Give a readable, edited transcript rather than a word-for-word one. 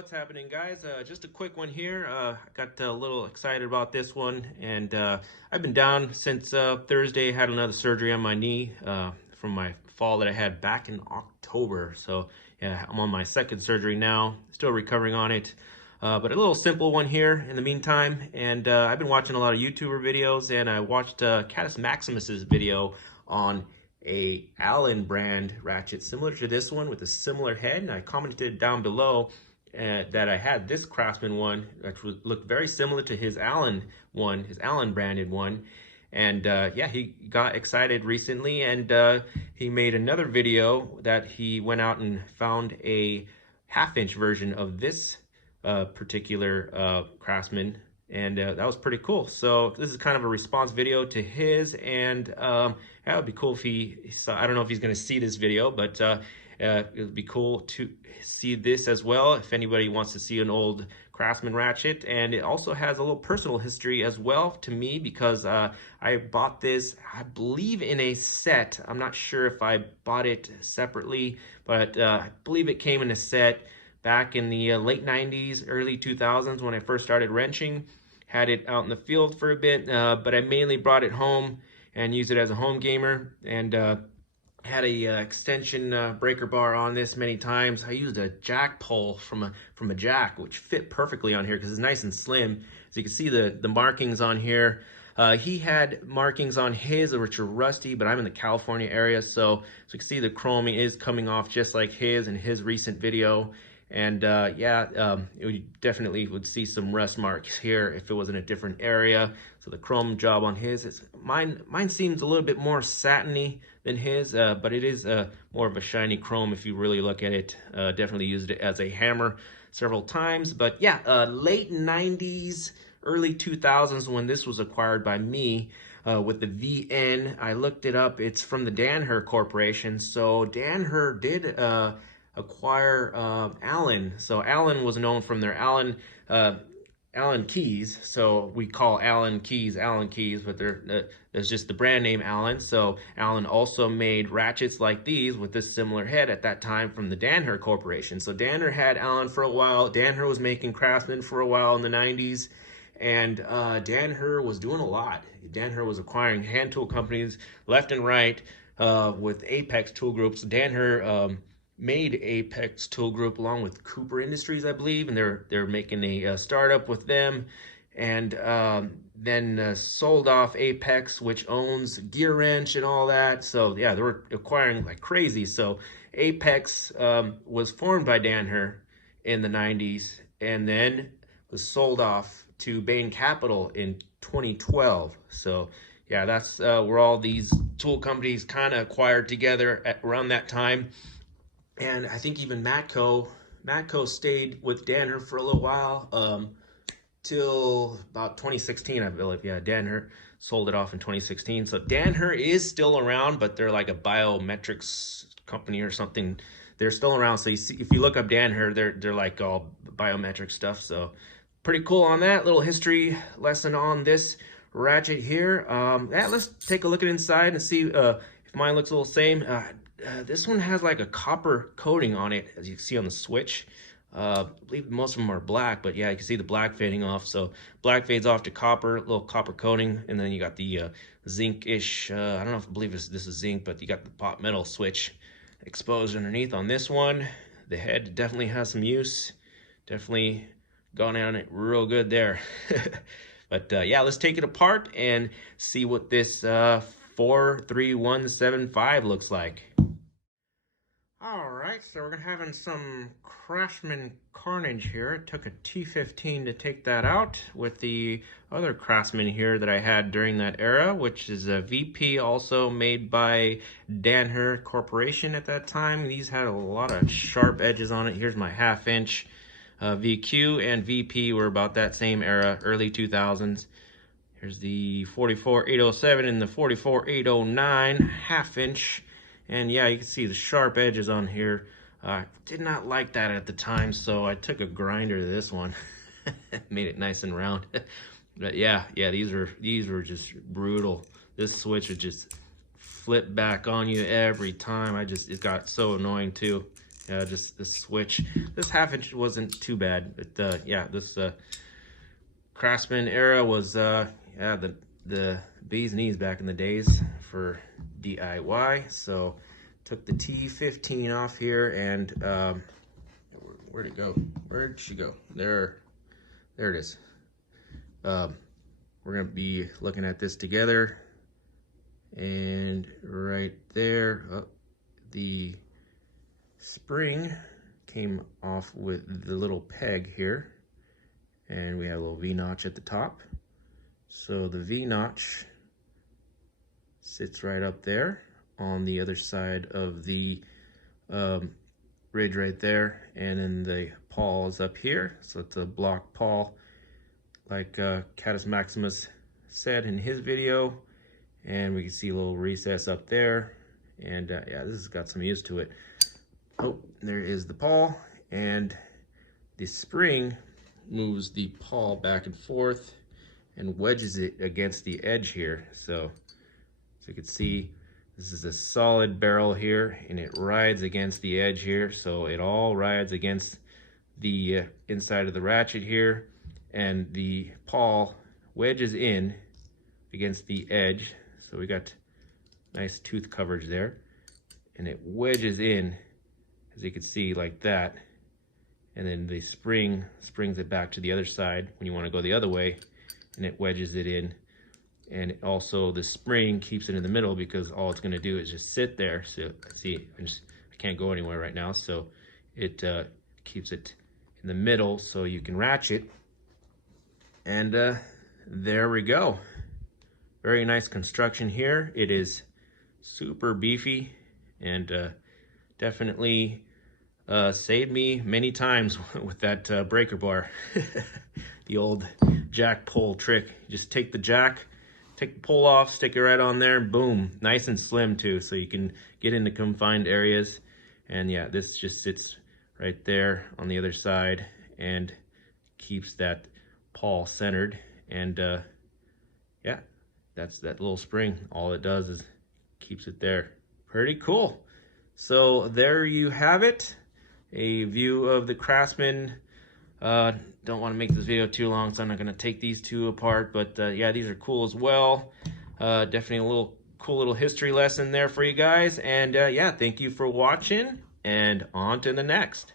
What's happening, guys? Just a quick one here. I got a little excited about this one, and I've been down since Thursday. Had another surgery on my knee from my fall that I had back in October. So yeah, I'm on my second surgery now, still recovering on it. But a little simple one here in the meantime. And I've been watching a lot of YouTuber videos, and I watched Catus Maximus's video on a Allen brand ratchet similar to this one with a similar head, and I commented down below that I had this Craftsman one that looked very similar to his Allen one, his Allen branded one. And yeah, he got excited recently, and he made another video that he went out and found a half-inch version of this particular Craftsman, and that was pretty cool. So this is kind of a response video to his, and that would be cool if he saw. I don't know if he's going to see this video, but it would be cool to see this as well if anybody wants to see an old Craftsman ratchet. And it also has a little personal history as well to me, because I bought this, I believe, in a set. I'm not sure if I bought it separately, but I believe it came in a set back in the late 90s, early 2000s when I first started wrenching. Had it out in the field for a bit, but I mainly brought it home and used it as a home gamer, and had a extension breaker bar on this many times. I used a jack pole from a jack, which fit perfectly on here because it's nice and slim. So you can see the markings on here. He had markings on his which are rusty, but I'm in the California area, so you can see the chroming is coming off just like his in his recent video. And yeah, you definitely would see some rust marks here if it was in a different area. So the chrome job on his is mine seems a little bit more satiny than his, but it is more of a shiny chrome if you really look at it. Definitely used it as a hammer several times. But yeah, late 90s, early 2000s when this was acquired by me with the VN. I looked it up. It's from the Danaher Corporation. So Danaher did acquire Allen. So Allen was known from their Allen keys. So we call Allen keys, but there's just the brand name Allen. So Allen also made ratchets like these with this similar head at that time from the Danaher Corporation. So Danaher had Allen for a while. Danaher was making Craftsman for a while in the 90s. And Danaher was doing a lot. Danaher was acquiring hand tool companies left and right with Apex tool groups. Danaher made Apex Tool Group along with Cooper Industries, I believe, and they're making a startup with them, and then sold off Apex, which owns Gear Wrench and all that. So yeah, they were acquiring like crazy. So Apex was formed by Danaher in the 90s, and then was sold off to Bain Capital in 2012. So yeah, that's where all these tool companies kind of acquired together at around that time. And I think even Matco stayed with Danaher for a little while, till about 2016, I believe. Yeah, Danaher sold it off in 2016. So Danaher is still around, but they're like a biometrics company or something. They're still around. So you see, if you look up Danaher, they're like all biometric stuff. So pretty cool on that. Little history lesson on this ratchet here. Yeah, let's take a look at inside and see if mine looks a little same. This one has like a copper coating on it, as you can see on the switch. I believe most of them are black, but yeah, you can see the black fading off. So black fades off to copper, a little copper coating, and then you got the zinc-ish, I don't know if I believe this is zinc, but you got the pot metal switch exposed underneath on this one. The head definitely has some use. Definitely gone on it real good there. But yeah, let's take it apart and see what this 43175 looks like. Alright, so we're having some Craftsman carnage here. It took a T15 to take that out with the other Craftsman here that I had during that era, which is a VP, also made by Danaher Corporation at that time. These had a lot of sharp edges on it. Here's my half-inch. VQ and VP were about that same era, early 2000s. Here's the 44807 and the 44809 half-inch. And yeah, you can see the sharp edges on here. Did not like that at the time, so I took a grinder to this one. Made it nice and round. But yeah, these were just brutal. This switch would just flip back on you every time. It got so annoying too. just this switch. This 1/2 inch wasn't too bad, but yeah, this Craftsman era was yeah, the bee's knees back in the days for DIY. So took the T15 off here, and where'd it go? Where'd she go? There it is. We're gonna be looking at this together, and right there, the spring came off with the little peg here, and we have a little V-notch at the top. So the V-notch sits right up there on the other side of the ridge right there, and then the pawl is up here. So it's a block pawl, like Catus Maximus said in his video, and we can see a little recess up there, and yeah, this has got some use to it. Oh, there is the pawl, and the spring moves the pawl back and forth and wedges it against the edge here. So you can see, this is a solid barrel here, and it rides against the edge here. So it all rides against the inside of the ratchet here, and the pawl wedges in against the edge. So we got nice tooth coverage there, and it wedges in, as you can see, like that. And then the spring springs it back to the other side when you want to go the other way, and it wedges it in. And also the spring keeps it in the middle, because all it's going to do is just sit there. So see, I can't go anywhere right now, so it keeps it in the middle so you can ratchet. And there we go. Very nice construction here. It is super beefy, and definitely saved me many times with that breaker bar. The old jack pull trick. Just take the jack, take the pull off, stick it right on there, and boom. Nice and slim too, so you can get into confined areas. And yeah, this just sits right there on the other side and keeps that pawl centered. And yeah, that's that little spring. All it does is keeps it there. Pretty cool. So there you have it. A view of the Craftsman. Don't want to make this video too long, so I'm not going to take these two apart, but yeah, these are cool as well. Definitely a little cool little history lesson there for you guys. And yeah, thank you for watching, and on to the next.